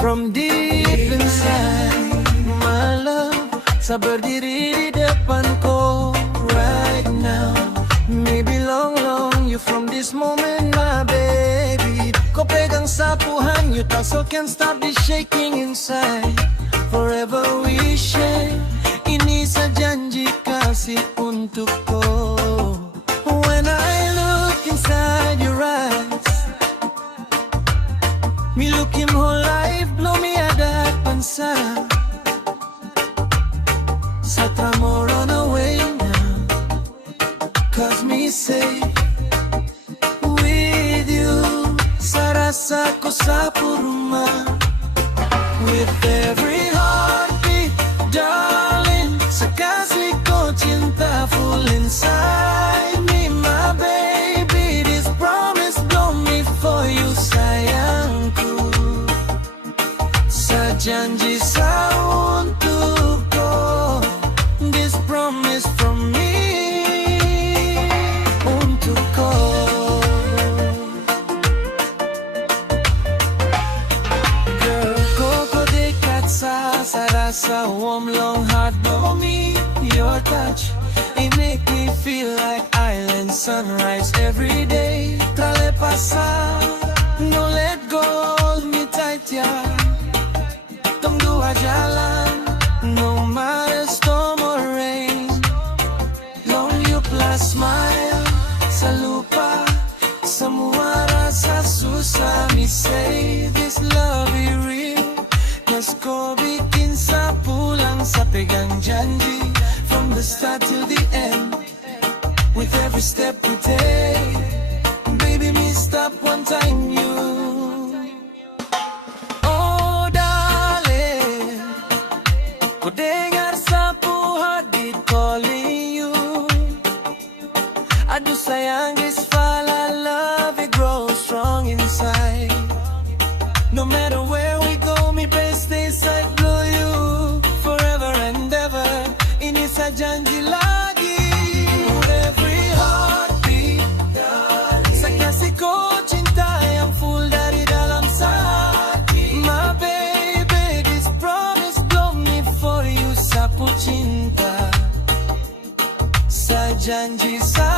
from deep inside. My love, sa berdiri di depan ko right now. Maybe long you from this moment, my baby. Ko pegang sa puhan, you so can't stop this shaking inside. Forever we share, ini sa janji kasih untuk ko. When I look inside your eyes, me look him whole life, blow me ada pansa. Sa tramo run away now, cause me say with you, sa rasa ko sa purma. With every heartbeat, darling, sa kasih ko cinta full inside me, my baby. This promise blow me for you, sayangku. Sa janji sa untuk ko, this promise from me untuk ko. Sa rasa warm long heart, blow me your touch. It make me feel like island sunrise every day. Talepasa, no let go, hold me tight, yeah. Tong dua jalan, no matter storm or rain. Long you plus smile, sa lupa, semua rasa susah. Me say this love is real, cause ko bikin sa pulang sa pegang janji. From the start till the end, with every step we take, baby me stop one time you. Oh darling, ko dengar sa puhadit calling you. Aduh sayang, this fala love it grows strong inside. No matter where we go, me best stay side, blow you forever and ever. Ini sa janji lagi. For every heartbeat, sa kasih ko cinta yang full dari dalam sa hati. My baby, this promise blow me for you, sapu cinta. Sa janji sa